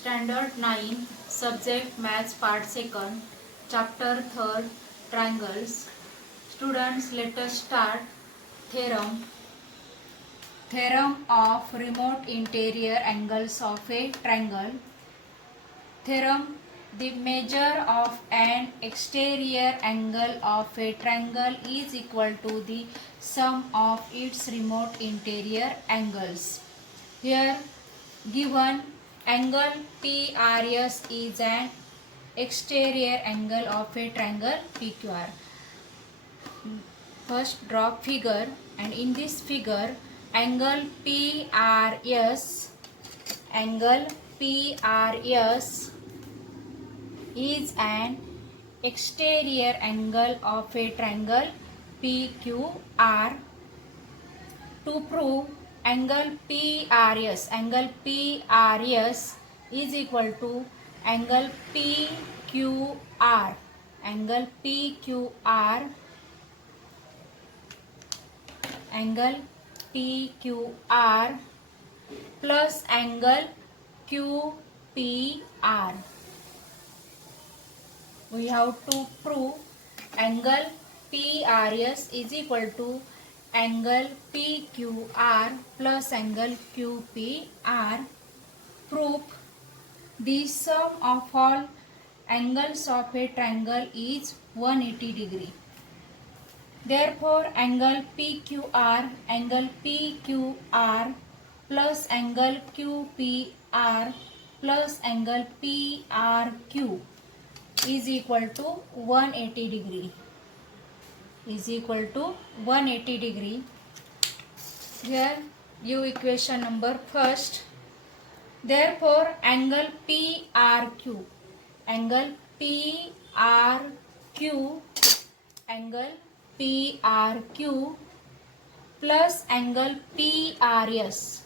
Standard 9, Subject Maths Part 2nd, Chapter 3rd, Triangles. Students, let us start. Theorem. Theorem of remote interior angles of a triangle. Theorem. The measure of an exterior angle of a triangle is equal to the sum of its remote interior angles. Here given angle PRS is an exterior angle of a triangle PQR. First draw figure, and in this figure angle PRS is an exterior angle of a triangle PQR. To prove angle PRS is equal to angle PQR plus angle QPR. We have to prove angle PRS is equal to angle PQR plus angle QPR. Proof. The sum of all angles of a triangle is 180 degree. Therefore, angle PQR plus angle QPR plus angle PRQ is equal to 180 degree. Here give equation number first. Therefore, angle PRQ plus angle PRS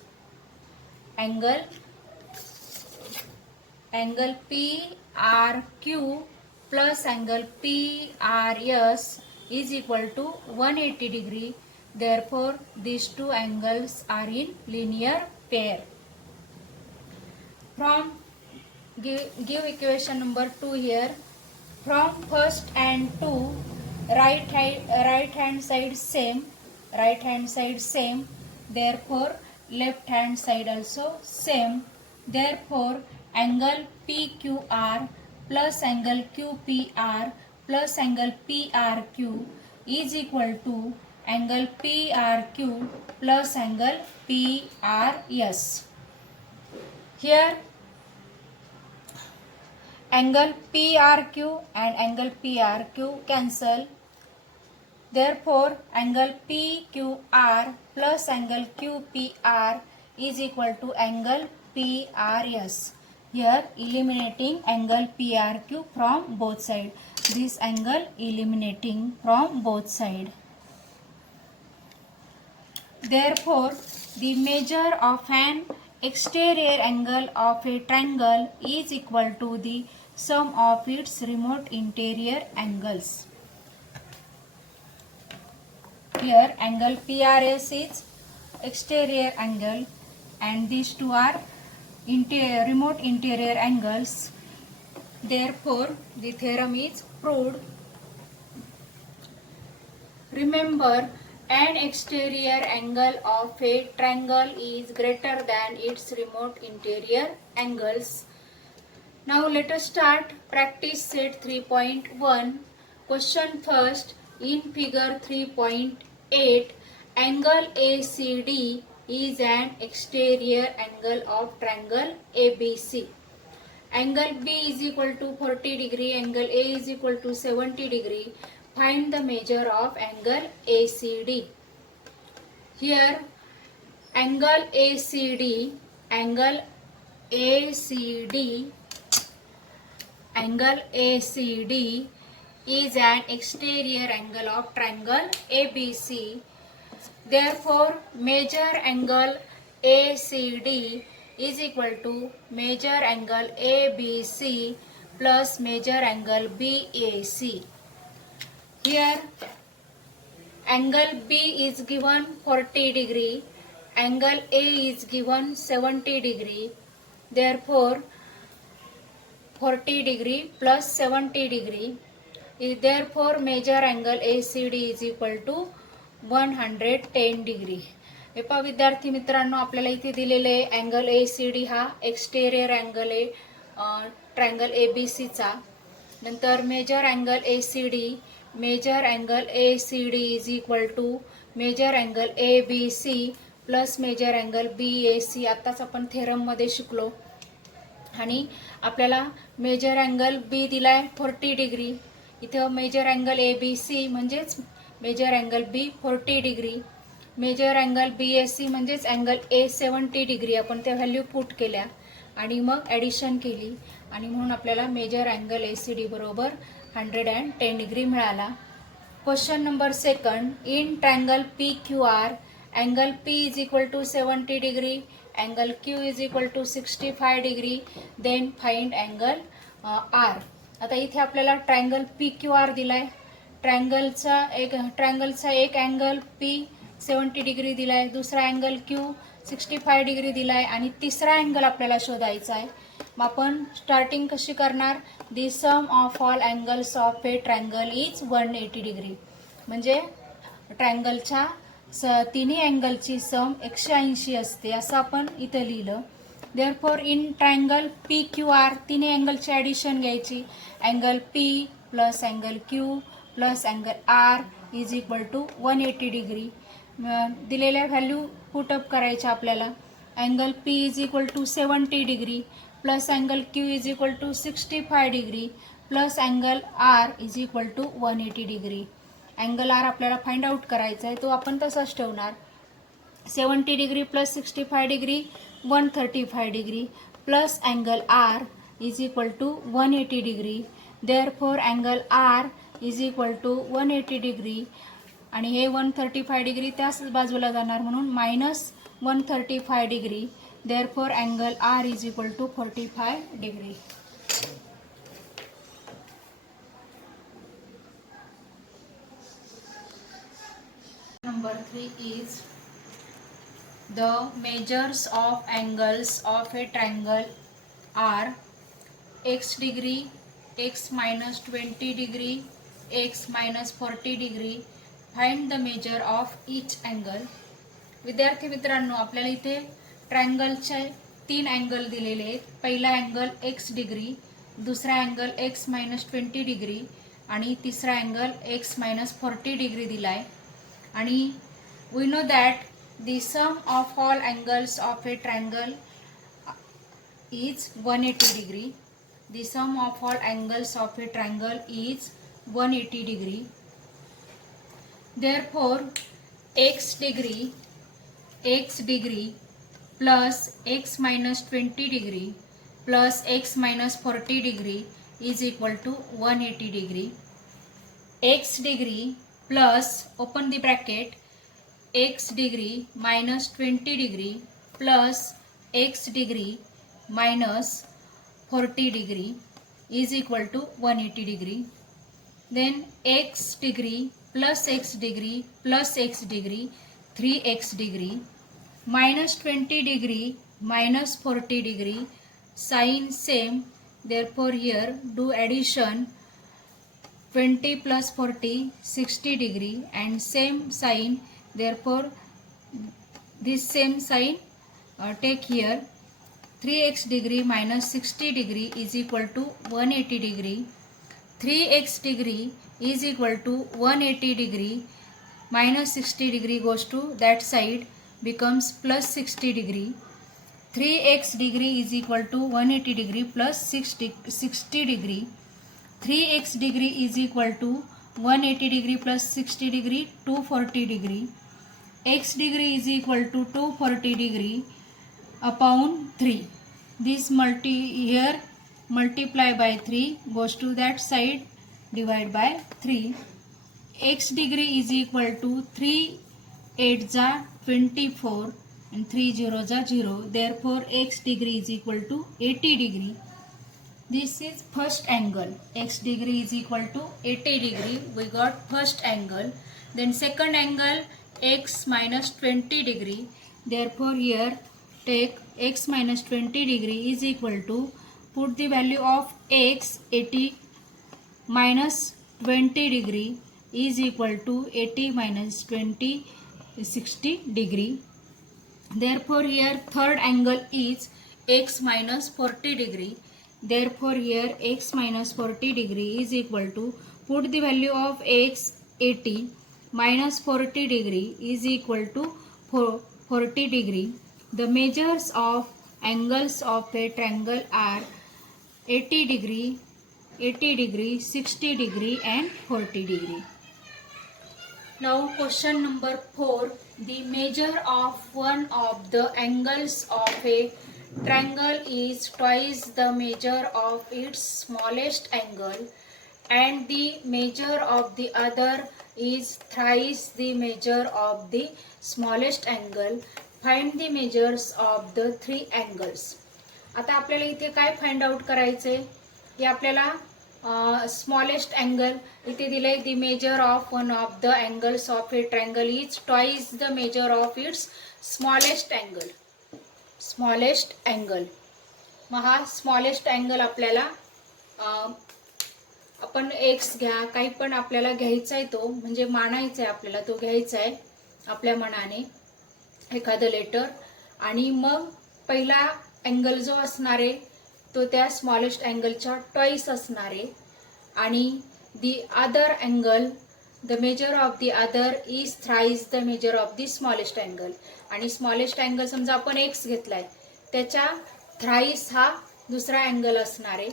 plus angle PRS is equal to 180 degree. Therefore, these two angles are in linear pair. From give equation number 2 here. From first and 2, right hand side same. Therefore, left hand side also same. Therefore, angle PQR plus angle QPR plus angle PRQ is equal to angle PRQ plus angle PRS. Here angle PRQ and angle PRQ cancel. Therefore, angle PQR plus angle QPR is equal to angle PRS. Here eliminating angle PRQ from both sides. This angle eliminating from both sides. Therefore, the measure of an exterior angle of a triangle is equal to the sum of its remote interior angles. Here angle PRS is exterior angle and these two are remote interior angles. Therefore, the theorem is proved. Remember, an exterior angle of a triangle is greater than its remote interior angles. Now let us start practice set 3.1. Question first. In figure 3.8, angle ACD is an exterior angle of triangle ABC. Angle B is equal to 40 degree, angle A is equal to 70 degree. Find the measure of angle ACD. Here angle ACD is an exterior angle of triangle ABC. Therefore, measure angle ACD is equal to measure angle ABC plus measure angle BAC. Here angle B is given 40 degree, angle A is given 70 degree. Therefore, 40 degree plus 70 degree. Therefore measure angle ACD is equal to 110 degree. हे पहा विद्यार्थी मित्रांनो, आपल्याला इथे दिलेले आहे angle ACD हा exterior angle आहे triangle ABC चा. नंतर measure angle ACD, measure angle ACD is equal to measure angle ABC plus measure angle BAC. आत्ताच आपण थेरममध्ये शिकलो. आणि आपल्याला मेजर अँगल B दिलाय 40 डिग्री. इथं मेजर अँगल ABC म्हणजेच measure angle B 40 degree. Measure angle BAC म्हणजेच अँगल A 70 डिग्री. आपण त्या व्हॅल्यू पुट केल्या आणि मग ॲडिशन केली आणि म्हणून आपल्याला मेजर अँगल ACD बरोबर 110 डिग्री मिळाला. Question number second. In triangle PQR angle P is equal to 70 degree, angle Q is equal to 65 degree, then find angle R. आता इथे आपल्याला ट्रायंगल PQR दिलाय. ट्रायंगलचा एक अँगल P 70 डिग्री दिलाय, दुसरा angle Q 65 degree दिलाय आणि तिसरा अँगल आपल्याला शोधायचा आहे. मग आपण स्टार्टिंग कशी करणार? The sum of all angles of a triangle is 180 degree. म्हणजे ट्रायंगलच्या तिन्ही अँगलची सम 180 असते असं आपण इथं लिहिलं. देअरफॉर इन ट्रायंगल PQR तिन्ही अँगलची ॲडिशन घ्यायची. Angle P plus angle Q plus angle R is equal to 180 degree. दिलेल्या व्हॅल्यू पुटअप करायच्या आपल्याला. Angle P is equal to 70 degree plus angle Q is equal to 65 degree plus angle R is equal to 180 degree. Angle R आपल्याला find out करायचा आहे, तो आपण तसाच ठेवणार. 70 degree plus 65 degree 135 degree plus angle R is equal to 180 degree. Therefore angle R is equal to 180 degree आणि हे 135 degree त्याच बाजूला जाणार म्हणून minus 135 degree. Therefore angle R is equal to 45 degree. Number 3 is the measures of angles of a triangle are x degree, x minus 20 degree, x minus 40 degree. Find the measure of each angle. विद्यार्थी मित्रांनो, आपल्याला इथे ट्रायंगलचे 3 angle दिलेले आहेत. पहिला angle x degree, दुसरा angle x minus 20 degree आणि तिसरा अँगल x minus 40 डिग्री दिलाय. आणि we know that the sum of all angles of a triangle is 180 degree. The sum of all angles of a triangle is 180 degree. Therefore x degree plus x minus 20 degree plus x minus 40 degree is equal to 180 degree. X degree plus open the bracket x degree minus 20 degree plus x degree minus 40 degree is equal to 180 degree. Then x degree plus x degree plus x degree 3x degree minus 20 degree minus 40 degree sign same. Therefore here do addition. 20 plus 40 60 degree and same sign. Therefore this same sign take here. 3x degree minus 60 degree is equal to 180 degree. 3x degree is equal to 180 degree minus 60 degree goes to that side becomes plus 60 degree. 3x degree is equal to 180 degree plus 60 degree. 3x degree is equal to 180 degree plus 60 degree 240 degree. X degree is equal to 240 degree upon 3. This here multiply by 3 goes to that side divide by 3. X degree is equal to 3 8 जा 24 and 3 0 जा 0. Therefore x degree is equal to 80 degree. This is first angle. X degree is equal to 80 degree. We got first angle. Then second angle x minus 20 degree. Therefore here take x minus 20 degree is equal to put the value of x 80 minus 20 degree is equal to 80 minus 20 is 60 degree. Therefore here third angle is x minus 40 degree. Therefore here x minus 40 degree is equal to, put the value of x 80 minus 40 degree is equal to 40 degree. The measures of angles of a triangle are 80 degree, 60 degree and 40 degree. Now question number 4. The measure of one of the angles of a triangle is twice the measure of its smallest angle, and the measure of the other is thrice the measure of the smallest angle. Find the measures of the three angles. आता आपल्याला इथे काय find out करायचे की आपल्याला smallest angle इथे दिलंय. The measure of one of the angles of a triangle is twice the measure of its smallest angle. Smallest angle मग हा स्मॉलेस्ट अँगल आपल्याला आपण एक्स घ्या, काही पण आपल्याला घ्यायचा आहे तो, म्हणजे मानायचा आहे आपल्याला, तो घ्यायचा आहे आपल्या मनाने एखादं लेटर, आणि मग पहिला अँगल जो असणार आहे तो त्या स्मॉलेस्ट अँगलच्या ट्वाइस असणार आहे, आणि the other angle the measure of the other is thrice the measure of the smallest angle. आणि स्मॉलेस्ट अँगल समजा आपण एक्स घेतलाय त्याच्या थ्राइस हा दुसरा अँगल असणार आहे.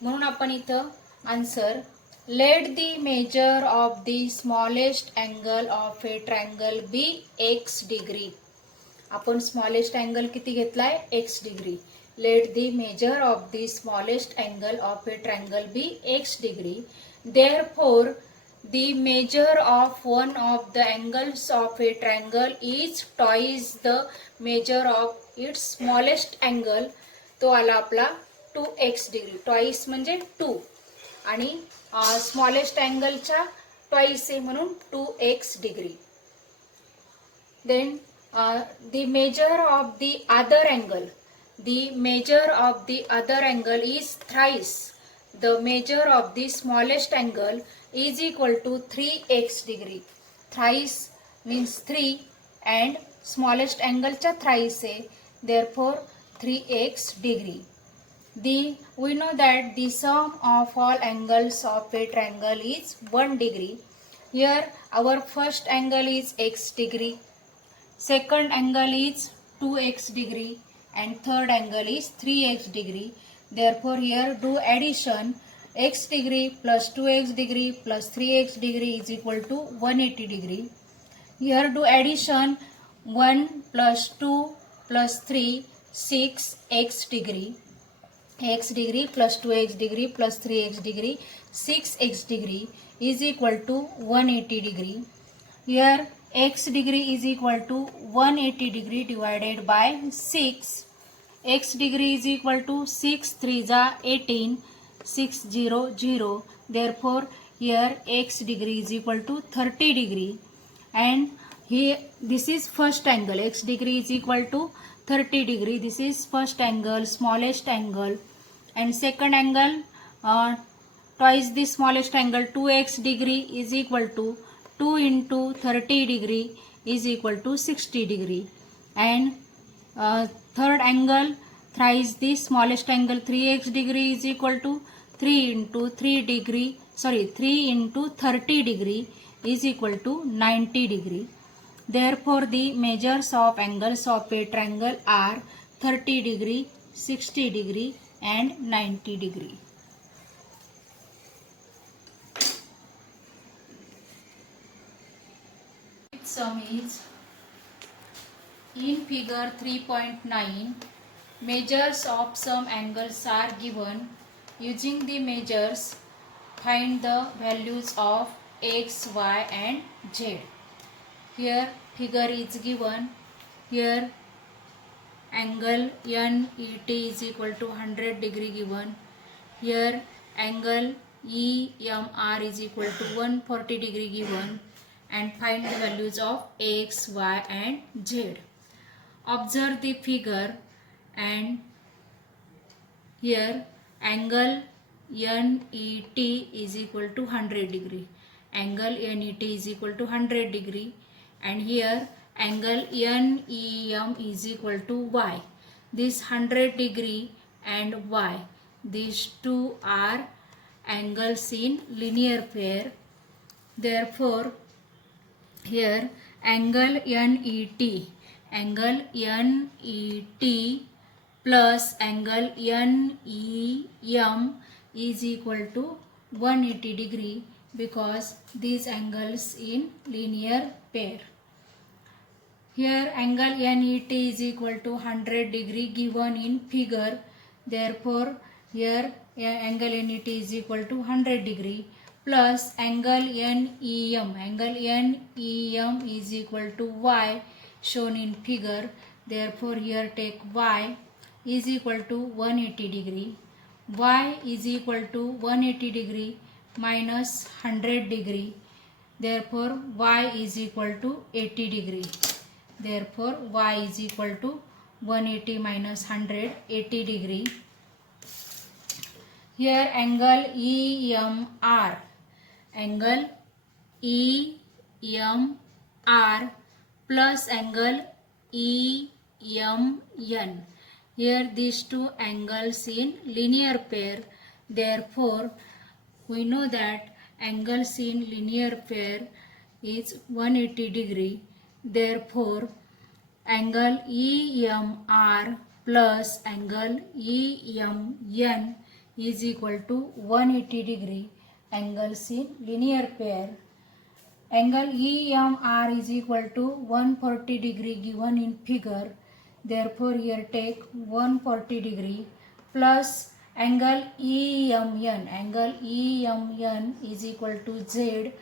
म्हणून आपण इथं answer, let the measure of the smallest angle of a triangle be x degree. आपण स्मॉलेस्ट अँगल किती घेतलाय, x degree. Let the measure of the smallest angle of a triangle be x degree. Therefore the measure of one of the angles of a triangle is twice the measure of its smallest angle. तो आला आपला 2x degree. Twice म्हणजे 2 आणि smallest अँगलच्या twice आहे म्हणून 2x degree. Then the measure of the other angle, the measure of the other angle is thrice the measure of the smallest angle is equal to 3x degree. Thrice means 3 and smallest angle cha thrice hai, therefore 3x degree. We know that the sum of all angles of a triangle is 1 degree. Here our first angle is x degree, second angle is 2x degree and third angle is 3x degree. Therefore here do addition, x degree plus 2x degree plus 3x degree is equal to 180 degree. Here do addition, 1 plus 2 plus 3 6x degree, x degree plus 2x degree plus 3x degree 6x degree is equal to 180 degree. Here x degree is equal to 180 degree divided by 6. X degree is equal to 6 3 जा 18, 600. Therefore here x degree is equal to 30 degree, and here this is first angle. X degree is equal to 30 degree. This is first angle, smallest angle, and second angle twice the smallest angle, 2x degree is equal to 2 into 30 degree is equal to 60 degree, and third angle thrice the smallest angle, 3x degree is equal to 3 into 30 degree is equal to 90 degree. Therefore the measures of angles of a triangle are 30 degree, 60 degree and 90 degree. Sum is, in figure 3.9 measures of some angles are given. Using the measures find the values of x, y and z. Here figure is given. Here angle NET is equal to 100 degree given. Here angle EMR is equal to 140 degree given, and find the values of x, y and z. Observe the figure, and here angle NET is equal to 100 degree. Angle NET is equal to 100 degree, and here angle NEM is equal to Y. This 100 degree and Y, these two are angles in linear pair. Therefore, here angle NET plus angle NEM is equal to 180 degree because these angles in linear pair. Here angle NET is equal to 100 degree given in figure. Therefore, here angle NET is equal to 100 degree plus angle NEM. Angle NEM is equal to Y shown in figure. Therefore, here take Y is equal to 180 degree. Y is equal to 180 degree minus 100 degree. Therefore, Y is equal to 80 degree. Therefore, Y is equal to 180 minus 100, 80 degree. Here angle EMR. Angle EMR plus angle EMN. Here these two angles in linear pair. Therefore, we know that angles in linear pair is 180 degree. Therefore, angle EMR plus angle EMN is equal to 180 degree angles in linear pair. Angle EMR is equal to 140 degree given in figure. Therefore, here take 140 degree plus angle EMN. Angle EMN is equal to Z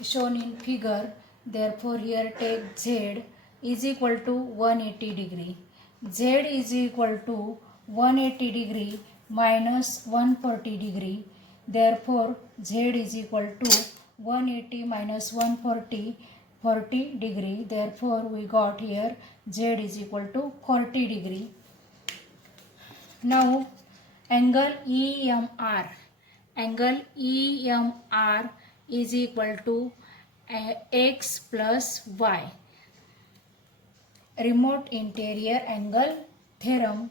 shown in figure. Therefore, here take Z is equal to 180 degree. Z is equal to 180 degree minus 140 degree. Therefore, Z is equal to 180 minus 140, 40 degree. Therefore, we got here Z is equal to 40 degree. Now, angle EMR. Angle EMR is equal to X plus Y. Remote interior angle theorem.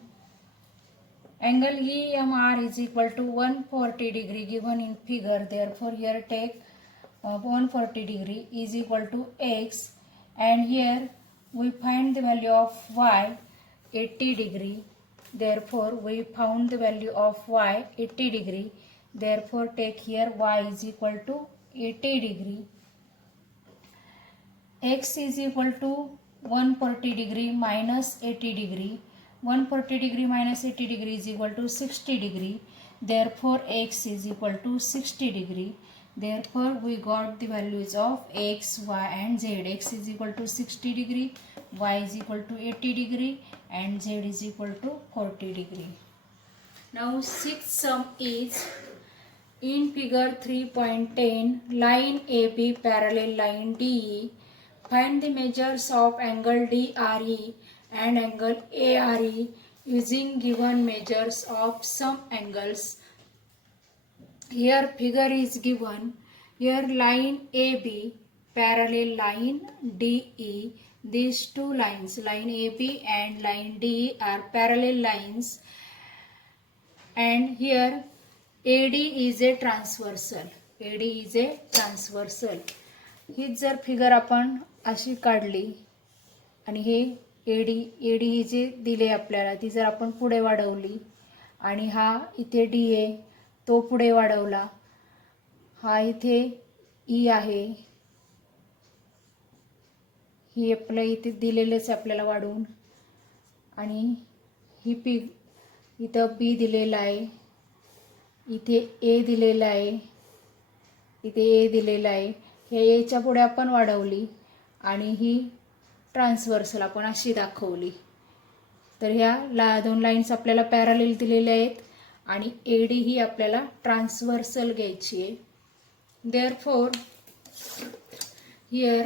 Angle EMR is equal to 140 degree given in figure. Therefore, here take 140 degree is equal to X, and here we find the value of Y 80 degree. Therefore, we found the value of Y 80 degree. Therefore, take here Y is equal to 80 degree. X is equal to 140 degree minus 80 degree. 140 degree minus 80 degree is equal to 60 degree. Therefore, X is equal to 60 degree. Therefore, we got the values of X, Y and Z. X is equal to 60 degree, Y is equal to 80 degree and Z is equal to 40 degree. Now, sixth sum is in figure 3.10, line AB parallel line DE. Find the measures of angle DRE and angle ARE using given measures of some angles. Here figure is given. Here line AB parallel line DE. These two lines, line AB and line DE, are parallel lines. And here AD is a transversal. AD is a transversal. ही जर figure आपण अशी काढली आणि हे AD ही जी दिले आपल्याला ती जर आपण पुढे वाढवली आणि हा इथे डी आहे तो पुढे वाढवला, हा इथे ई आहे, ही आपल्या इथे दिलेलेच आपल्याला वाढवून, आणि ही इथं बी दिलेला आहे, इथे ए दिलेला आहे, इथे ए दिलेला आहे. हे एच्या पुढे आपण वाढवली आणि ही ट्रान्सव्हर्सल आपण अशी दाखवली. तर ह्या दोन लाईन्स आपल्याला पॅरलल दिलेल्या आहेत आणि एडी ही आपल्याला ट्रान्सव्हर्सल घ्यायची आहे. Therefore here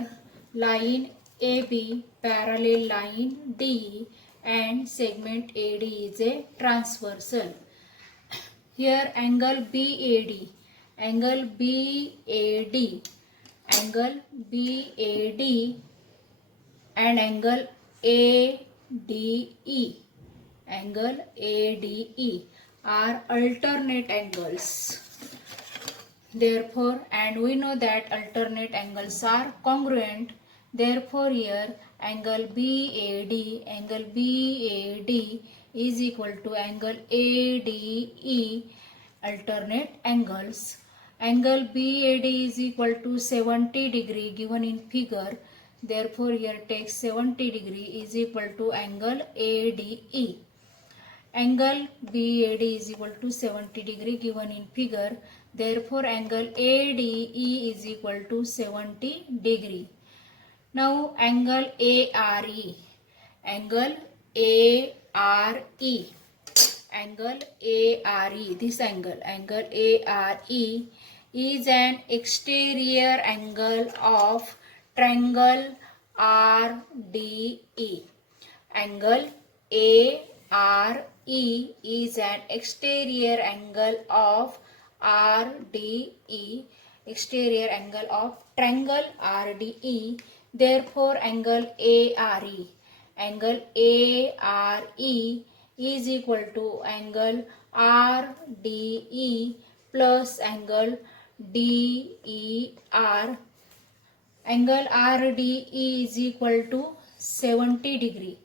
line A B parallel line D and segment AD is a transversal. Here angle BAD, angle BAD, angle BAD and angle ADE, angle ADE are alternate angles. Therefore, and we know that alternate angles are congruent. Therefore, here angle BAD is equal to angle ADE, alternate angles. Angle BAD is equal to 70 degree given in figure. Therefore, here take 70 degree is equal to angle ADE. Angle BAD is equal to 70 degree given in figure. Therefore, angle ADE is equal to 70 degree. Now, angle ARE, angle ARE, angle ARE, this angle ARE is an exterior angle of triangle RDE. Angle ARE is an exterior angle of RDE, exterior angle of triangle RDE. Therefore, angle ARE is equal to angle RDE plus angle DER. Angle RDE is equal to 70 degree.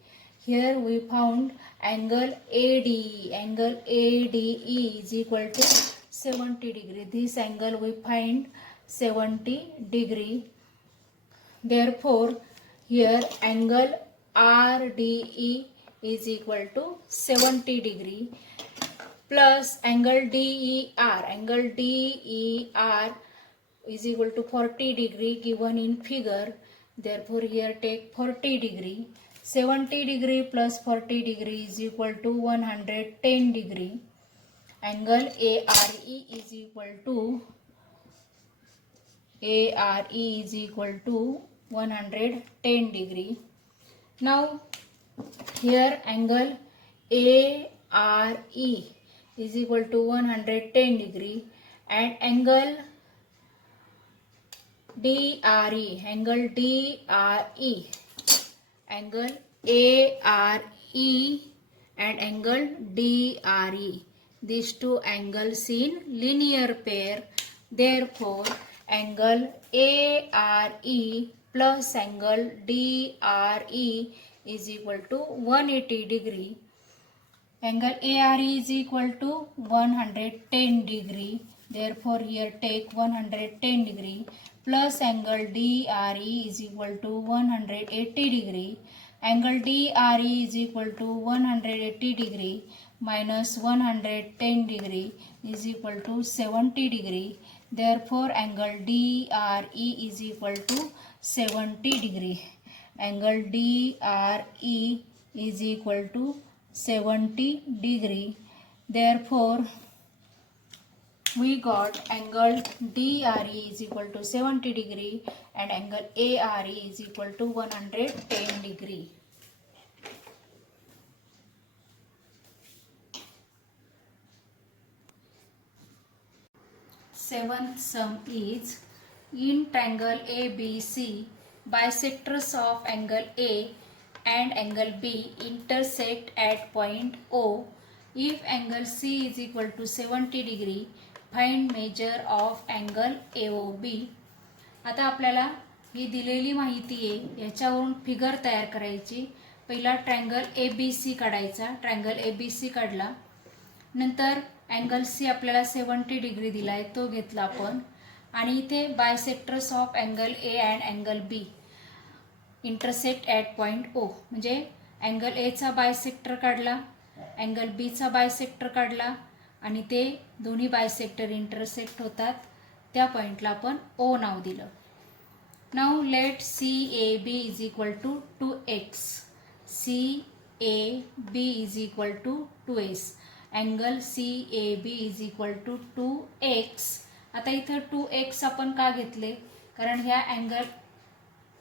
Here we found angle ADE. Angle ADE is equal to 70 degree. This angle we find 70 degree. Therefore, here angle RDE is equal to 70 degree plus angle DER. Angle DER is equal to 40 degree given in figure. Therefore, here take 40 degree. 70 degree plus 40 degree is equal to 110 degree. Angle ARE is equal to 110 degree. Now, here angle ARE is equal to 110 degree and angle DRE, angle ARE and angle DRE. These two angles in linear pair. Therefore, angle ARE plus angle DRE is equal to 180 degree. Angle ARE is equal to 110 degree. Therefore, here take 110 degree plus angle DRE is equal to 180 degree. Angle DRE is equal to 180 degree minus 110 degree is equal to 70 degree. Therefore, angle DRE is equal to 70 degree. Angle DRE is equal to 70 degree. Therefore, we got angle DRE is equal to 70 degree and angle ARE is equal to 110 degree. Seventh sum is, in triangle ABC, bisectors of angle A and angle B intersect at point O. If angle C is equal to 70 degree, find measure of angle AOB. आता आपल्याला ही दिलेली माहिती आहे, याच्यावरून figure तयार करायची. पहिला triangle ABC काढायचा. ट्रायंगल ABC काढला. नंतर अँगल सी आपल्याला 70 डिग्री दिला आहे, तो घेतला आपण. आणि इथे bisectors of angle A and angle B intersect at point O, म्हणजे अँगल एचा बायसेक्टर काढला, अँगल बीचा बायसेक्टर काढला आणि ते दोन्ही बायसेक्टर इंटरसेक्ट होतात. त्या पॉईंटला आपण ओ नाव दिलं. नाव let CAB is equal to 2x, CAB is equal to 2s, angle CAB is equal to 2x. आता इथं 2x आपण का घेतले, कारण ह्या अँगल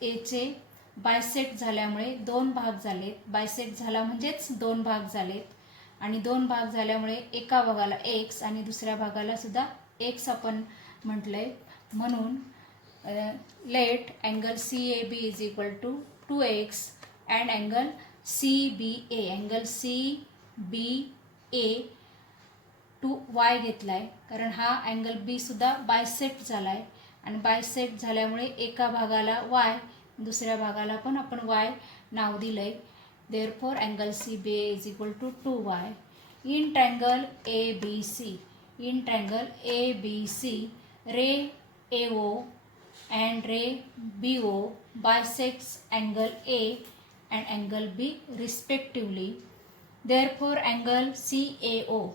एचे बायसेक्ट झाल्यामुळे दोन भाग झालेत. बायसेक्ट झाला म्हणजेच दोन भाग झालेत आणि 2 भाग झाल्यामुळे एका भागाला x आणि दुसऱ्या भागाला सुद्धा x आपण म्हटलंय. म्हणून let angle CAB is equal to 2x and angle CBA, angle CBA 2y घेतला आहे, कारण हा अँगल B सुद्धा बायसेक्ट झाला आहे आणि बायसेक्ट झाल्यामुळे एका भागाला y, दुसऱ्या भागाला पण आपण y नाव दिलं आहे. Therefore angle CBA is equal to 2y. In triangle ABC, in triangle ABC, ray AO and ray BO bisects angle A and angle B respectively. Therefore angle CAO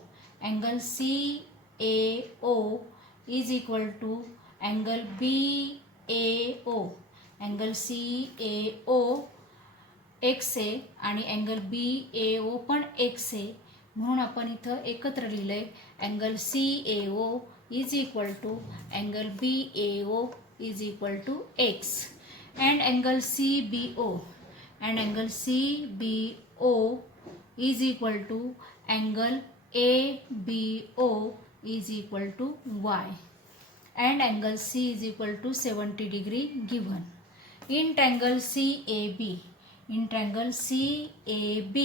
is equal to angle BAO, angle CAO x आहे आणि angle BAO पण x आहे. म्हणून आपण इथं एकत्र लिहिलंय angle CAO is equal to angle BAO is equal to x and angle CBO is equal to angle ABO is equal to y and angle C is equal to 70 degree given. In triangle CAB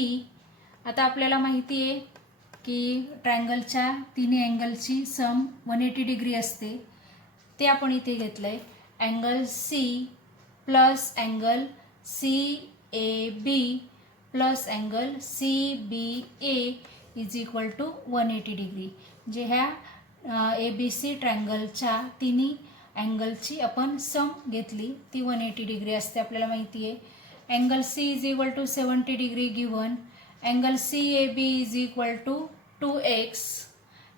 आता आपल्याला माहिती आहे की ट्रायंगलच्या तिन्ही अँगलची सम 180 degree असते. ते आपण इथे घेतलंय angle C plus angle CAB plus angle CBA is equal to 180 degree. जे ह्या ABC ट्रायंगलच्या तिन्ही अँगलची आपण सम घेतली ती 180 डिग्री असते, आपल्याला माहिती आहे. Angle C is equal to 70 degree given. Angle CAB is equal to 2x,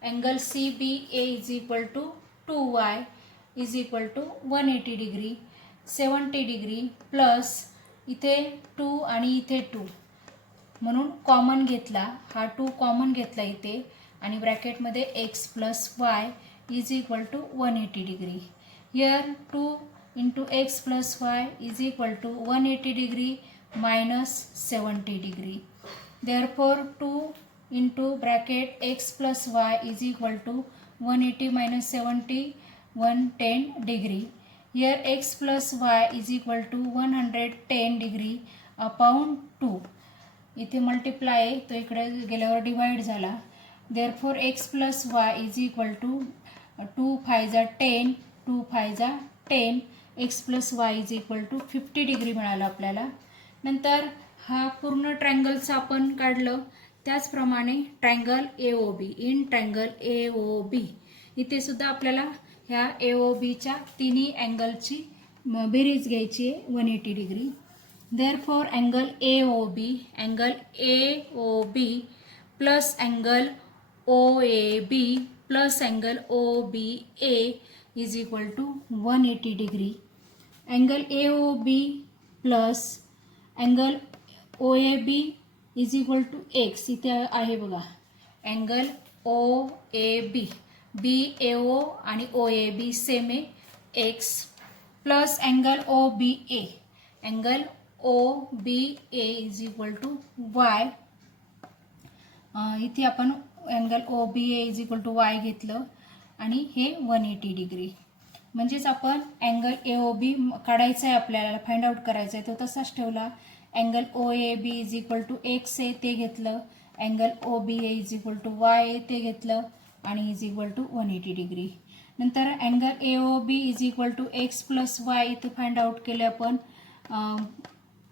angle CBA is equal to 2y is equal to 180 degree. 70 degree plus इथे 2 आणि इथे 2 म्हणून कॉमन घेतला, हा 2 कॉमन घेतला इथे आणि ब्रॅकेटमध्ये x plus y is equal to 180 degree. Here 2 into x plus y is equal to 180 degree minus 70 degree. Therefore 2 into bracket x plus y is equal to 180 minus 70 110 degree. Here x plus y is equal to 110 degree upon 2. इथे multiply आहे तो इकडे गेल्यावर divide झाला. Therefore x plus y is equal to 2 5 10, 2 5 10, x plus y is equal to 50 degree मिळालं आपल्याला. नंतर हा पूर्ण ट्रायंगलचा आपण काढलं. त्याचप्रमाणे triangle AOB, in triangle AOB इथे सुद्धा आपल्याला ह्या AOBच्या तिन्ही अँगलची बेरीज घ्यायची आहे 180 degree. Therefore angle AOB plus angle OAB plus angle OBA is equal to 180 degree. Angle AOB plus angle OAB is equal to x इथे आहे बघा. अँगल OAB BAO आणि OAB सेम आहे x plus angle OBA, angle OBA is equal to y. इथे आपण angle OBA is equal to y घेतलं आणि हे 180 degree. म्हणजेच आपण अँगल AOB काढायचा आहे, आपल्याला फाइंड आउट करायचा आहे, तो तसाच ठेवला. Angle OAB is equal to x आहे ते घेतलं, angle OBA is equal to y आहे ते घेतलं आणि इज इक्वल टू 180 डिग्री. नंतर angle AOB is equal to x plus y इथे फाइंड आउट केले आपण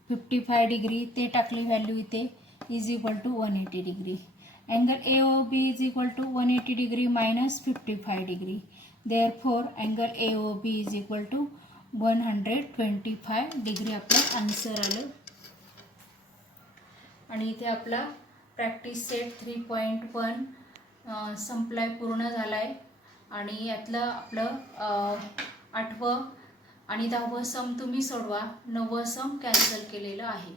55 डिग्री ते टाकली व्हॅल्यू इथे is equal to 180 degree. Angle AOB is equal to 180 degree minus 55 degree. Therefore angle AOB is equal to 125 degree आपलं answer आलं. आणि इथे आपला प्रॅक्टिस सेट 3.1 संपलाय, पूर्ण झालाय. आणि यातलं आपलं 8वं आणि 10वं सम तुम्ही सोडवा, 9वं सम कॅन्सल केलेलं आहे.